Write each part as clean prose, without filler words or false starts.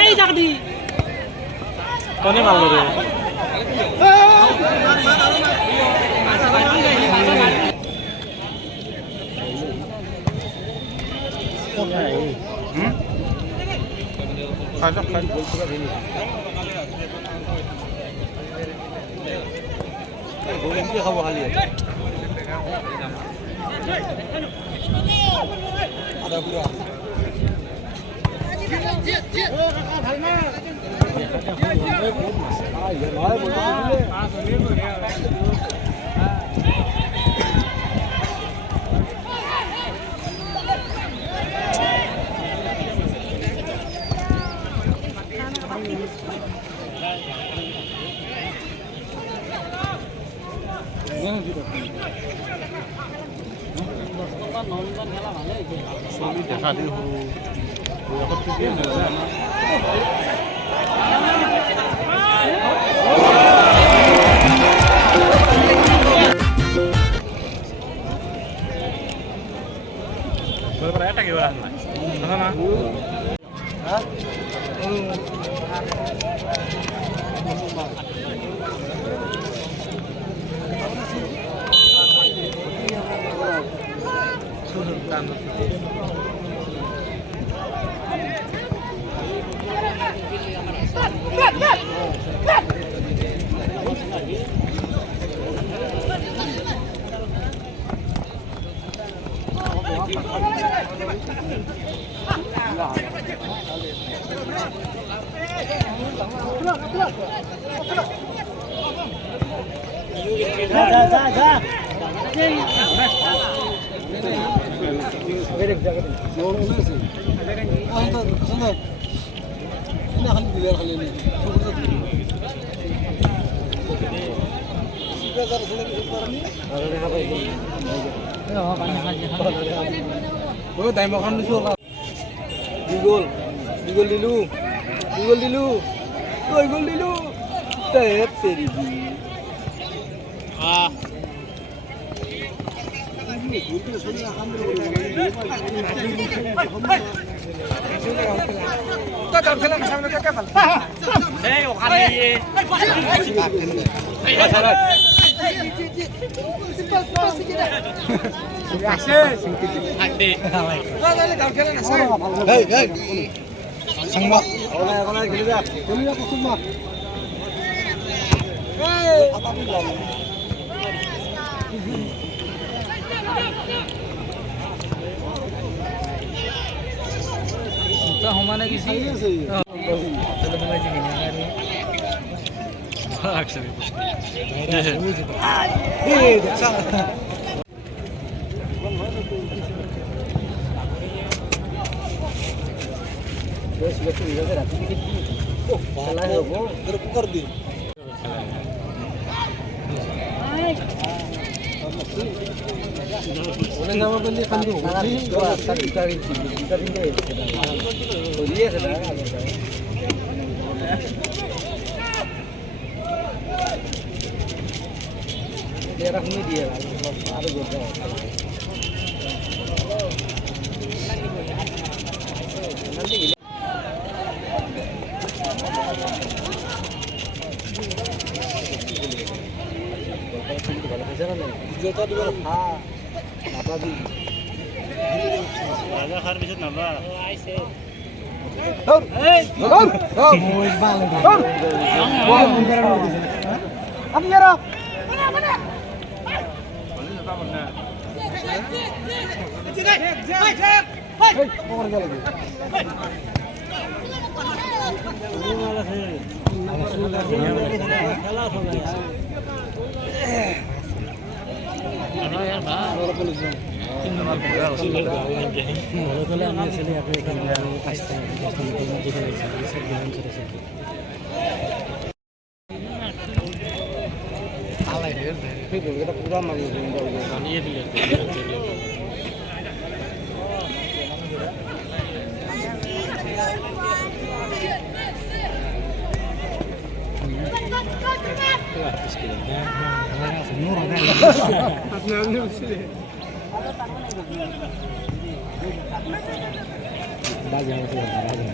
এই জাগদি কোনে মারলো রে খাই খাবো খালি আদা পুরা দেখা দিও এটা কি বলা না হ্যাঁ Homane kisi.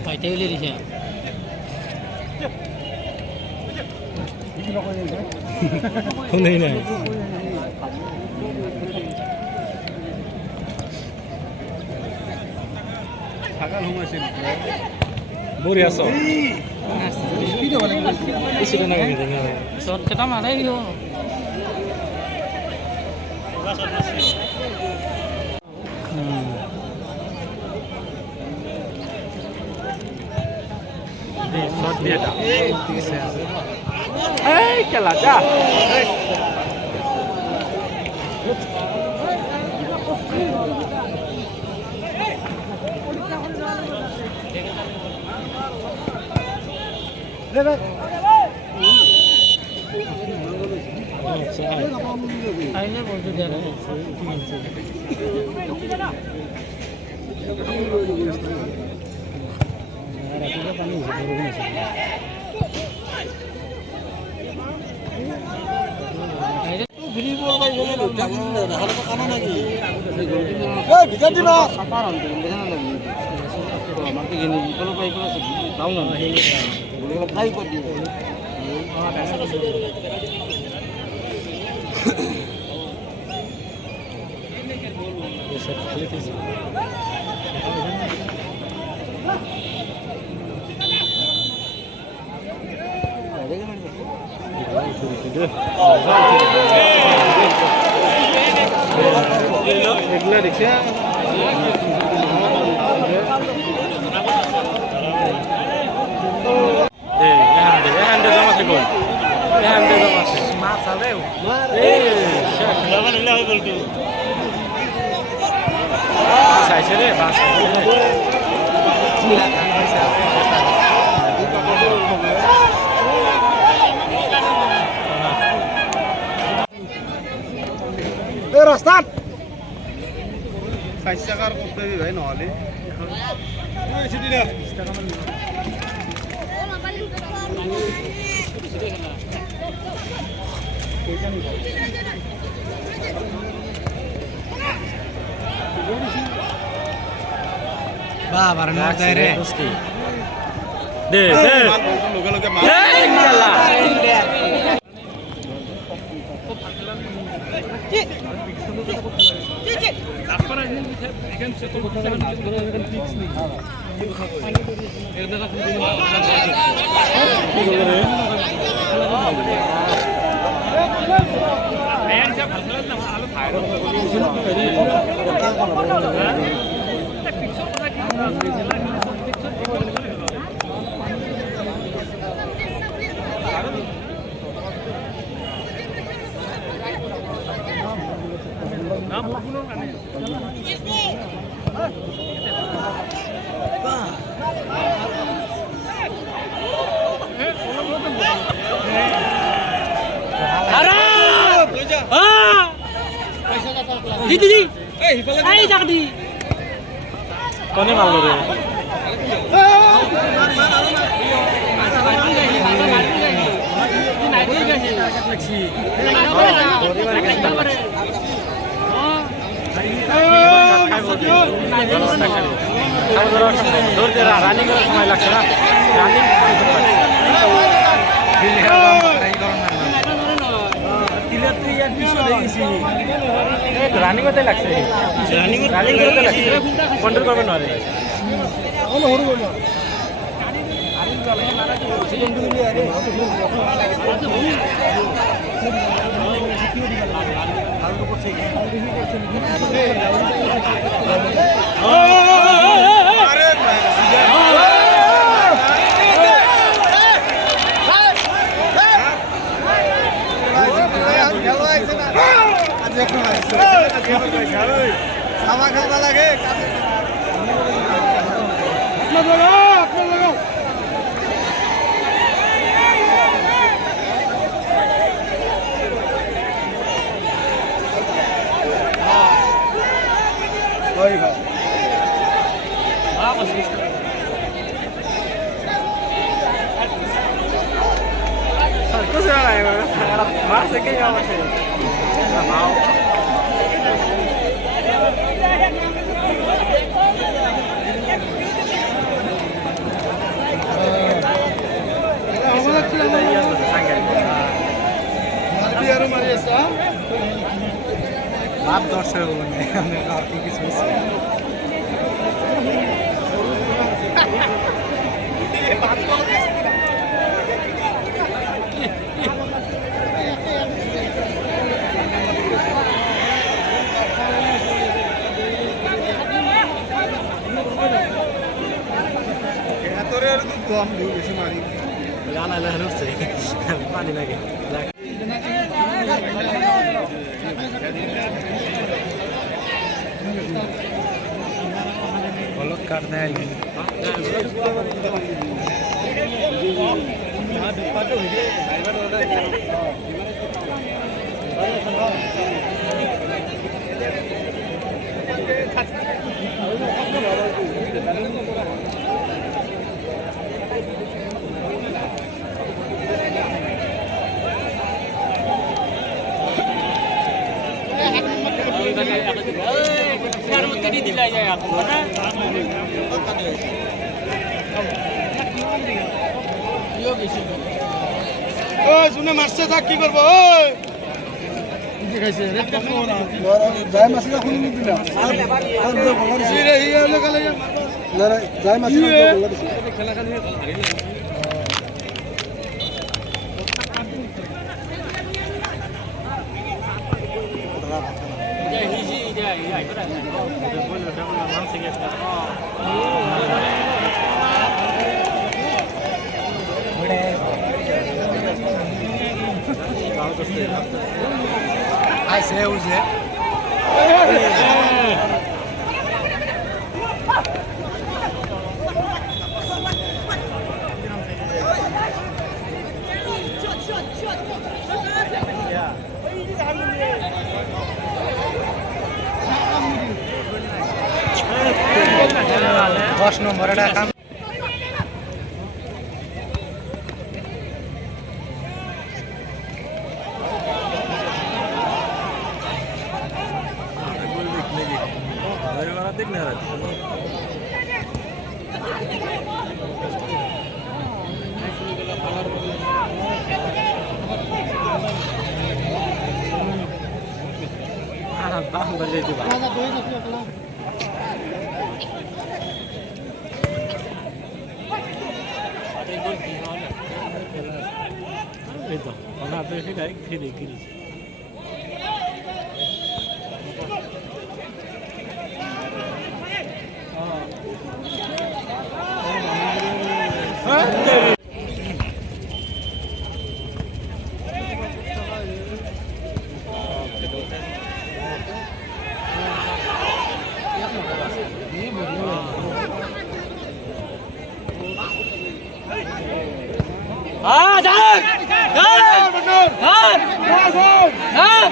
Phải tiêu lên đi chứ. Không đây này. Buri aso. Isi kan nak kita ni. Sốt cái tấm mà đấy vô. Sốt dia dah. Kalah dah. Akhirnya mau juga ada. Start. Saya cakap kau tu ni nolly. Sini dia. Bah, barang nak tayar. Deh. Loga mal. Di. Jak di. Kau ni malu deh. Running होते लगते हैं running होते लगते हैं control करने वाले sama sama lagi. Terus ya lah, mas kayaknya masih nggak mau. পানি লাগে বলক কাট দেয় শুনে মারছে থাক কি করবো Ai, você usa. Gosto não, bora dar cam. Bang balik tu bang. Itu, orang tu sih dah kiri kiri. Ah, jangan! Jangan! Jangan! Jangan!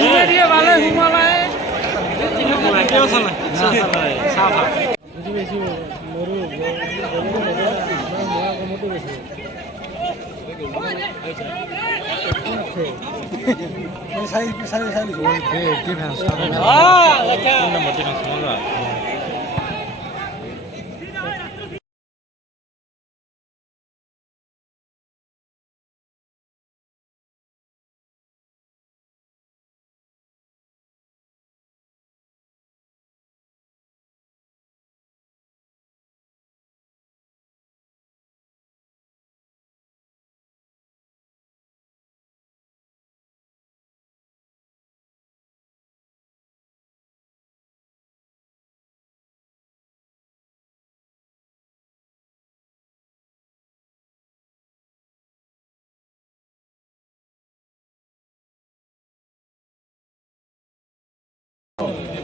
Humai dia balai humai. Humai kau sana. Safa. Ini besi moru, moru motor besi. Saya. Defense. Ah, macam. Nama defense mana?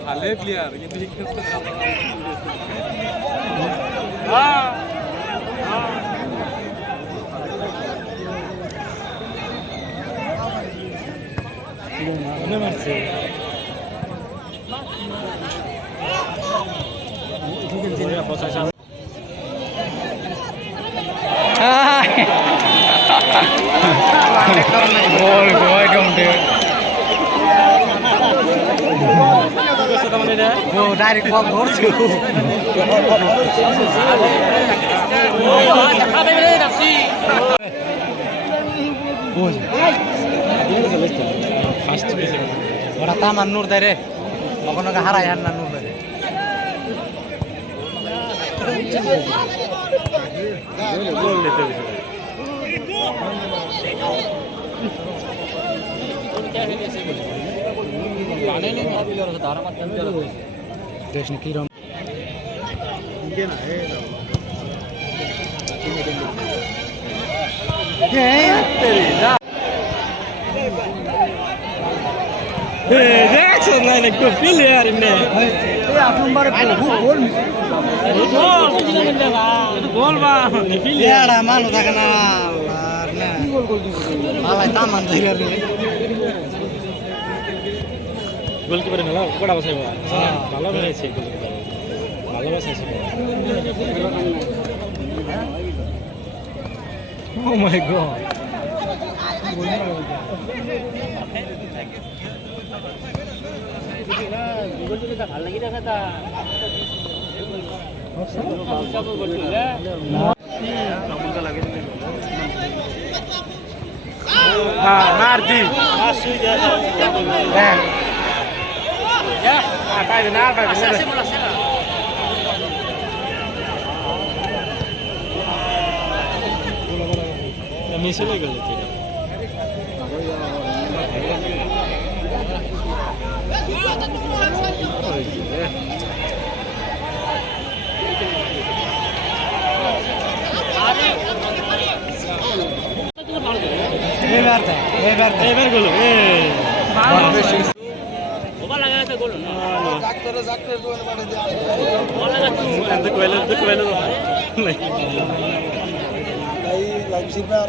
ভালো player কিন্তু মনে মারছে Gol, boy, don't do it. Go direct ball ধরছো ও first গেছে ওরা তা আমার নূর দেয় রে কখনো হারাই আর না নূর দেয় গোল দিতে গেছে দেখনি কি রকম দেখছো না একটু প্লেয়ার এমনি গোল বা প্লেয়ার মানুষ থাকে না তামান গোলকিপারে মেলা কটা বসাইব ভালো হয়েছে ভালো বসাইছে ও মাই god Nardi. Messi le gol diyor. এবার গোল ডাক্তারে ডাক্তারের দোকানে পাঠিয়ে দেয়া ఎందుకు వెళ్ళదు লাইভ সিপার